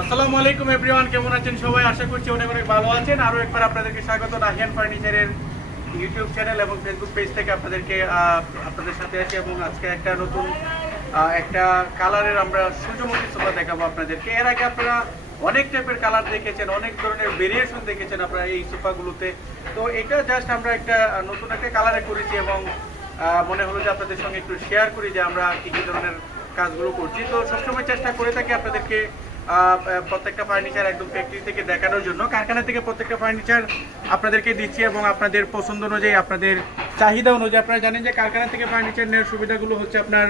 আসসালামু আলাইকুম এভরিওয়ান, কেমন আছেন সবাই? আশা করছি অনেক অনেক ভালো আছেন। আরও একবার আপনাদেরকে স্বাগত। নাহিয়ান ফার্নিচারের ইউটিউব চ্যানেল এবং ফেসবুক পেজ থেকে আপনাদেরকে আপনাদের সাথে আছি এবং আজকে একটা নতুন একটা কালারের আমরা সূর্যমুখী সোফা দেখাবো আপনাদেরকে। এর আগে আপনারা অনেক টাইপের কালার দেখেছেন, অনেক ধরনের ভেরিয়েশন দেখেছেন আপনারা এই সোফাগুলোতে। তো এটা জাস্ট আমরা একটা নতুন একটা কালারে করেছি এবং মনে হলো যে আপনাদের সঙ্গে একটু শেয়ার করি যে আমরা কি কি ধরনের কাজগুলো করছি। তো সবসময় চেষ্টা করে থাকি আপনাদেরকে প্রত্যেকটা ফার্নিচার একদম ফ্যাক্টরি থেকে দেখানোর জন্য। কারখানা থেকে প্রত্যেকটা ফার্নিচার আপনাদেরকে দিচ্ছি এবং আপনাদের পছন্দ অনুযায়ী, আপনাদের চাহিদা অনুযায়ী। আপনারা জানেন যে কারখানা থেকে ফার্নিচার নেওয়ার সুবিধাগুলো হচ্ছে আপনার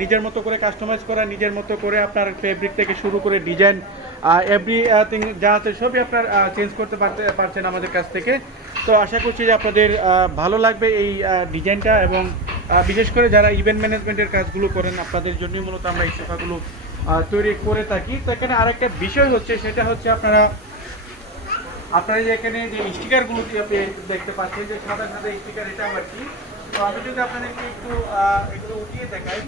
নিজের মতো করে কাস্টমাইজ করা, নিজের মতো করে আপনার ফেব্রিক থেকে শুরু করে ডিজাইন এভরি থিং যা আছে সবই আপনার চেঞ্জ করতে পারতে, পারছেন আমাদের কাছ থেকে। তো আশা করছি যে আপনাদের ভালো লাগবে এই ডিজাইনটা এবং বিশেষ করে যারা ইভেন্ট ম্যানেজমেন্টের কাজগুলো করেন, আপনাদের জন্যই মূলত আমরা এই সোফাগুলো তৈরি করে থাকি। তো এখানে আরেকটা বিষয় হচ্ছে, সেটা হচ্ছে আপনারা আপনারা যে এখানে যে স্টিকারগুলো আপনি দেখতে পাচ্ছেন, যে সাদা সাদা স্টিকার এটা আমার কি? তো আমি যদি আপনাদেরকে একটু একটু উঠিয়ে দেখাই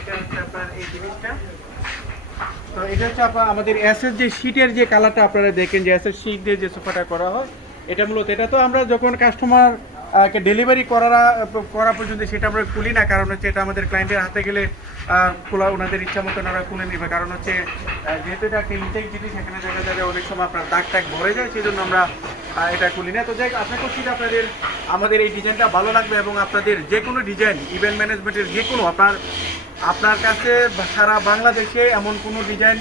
এটা হচ্ছে আপনার এই জিনিসটা? তো এটা হচ্ছে আপনার আমাদের অ্যাসের যে শীটের যে কালারটা আপনারা দেখেন, যে অ্যাসের শীট দিয়ে যে সোফাটা করা হয়, এটা মূলত এটা। তো আমরা যখন কাস্টমার ডেলিভারি করা করা পর্যন্ত সেটা আমরা খুলি না, কারণ হচ্ছে এটা আমাদের ক্লায়েন্টের হাতে গেলে খোলা ওনাদের ইচ্ছা মতন ওরা খুলে নেবে। কারণ হচ্ছে যেহেতু এটা একটা ইনটেক জিনিস, এখানে দেখা যাবে অনেক সময় আপনার দাগ টাগ ভরে যায় সেই জন্য আমরা এটা খুলি না। তো যাই আশা করছি আপনাদের, আমাদের এই ডিজাইনটা ভালো লাগবে এবং আপনাদের যে কোনো ডিজাইন ইভেন্ট ম্যানেজমেন্টের যে কোনো, আপনার আপনার কাছে সারা বাংলাদেশে এমন কোনো ডিজাইন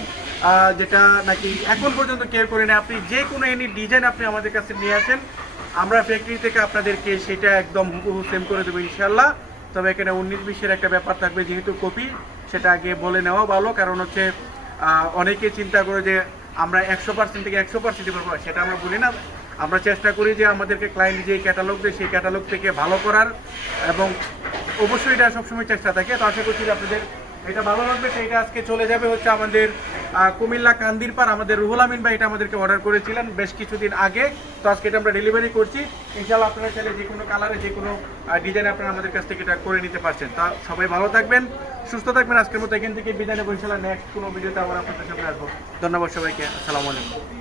যেটা নাকি এখন পর্যন্ত কেয়ার করে না আপনি যে কোনো এনি ডিজাইন আপনি আমাদের কাছে নিয়ে আসেন, আমরা ফ্যাক্টরি থেকে আপনাদেরকে সেটা একদম হুবহু সেম করে দেবো ইনশাল্লাহ তবে এখানে উনিশ বিশের একটা ব্যাপার থাকবে, যেহেতু কপি, সেটা আগে বলে নেওয়া ভালো। কারণ হচ্ছে অনেকে চিন্তা করে যে আমরা একশো পার্সেন্ট থেকে একশো পার্সেন্ট পারব, সেটা আমরা বলি না। আমরা চেষ্টা করি যে আমাদেরকে ক্লায়েন্ট যে ক্যাটালগ দেয়, সেই ক্যাটালগ থেকে ভালো করার এবং অবশ্যই এটা সবসময় চেষ্টা থাকে। তো আশা করছি আপনাদের এটা ভালো লাগবে। সেইটা আজকে চলে যাবে হচ্ছে আমাদের কুমিল্লা কান্দির পার আমাদের রুহুল আমিন ভাই এটা আমাদেরকে অর্ডার করেছিলেন বেশ কিছুদিন আগে। তো আজকে এটা আমরা ডেলিভারি করছি। ইনশাল্লাহ আপনারা চাইলে যে কোনো কালারে যে কোনো ডিজাইন আপনারা আমাদের কাছ থেকে এটা করে নিতে পারছেন। তা সবাই ভালো থাকবেন, সুস্থ থাকবেন। আজকের মতো এখান থেকে বিদায় নেব। ইনশাল্লাহ নেক্সট কোনো ভিডিওতে আবার আপনাদের সামনে আসব। ধন্যবাদ সবাইকে। আসসালামু আলাইকুম।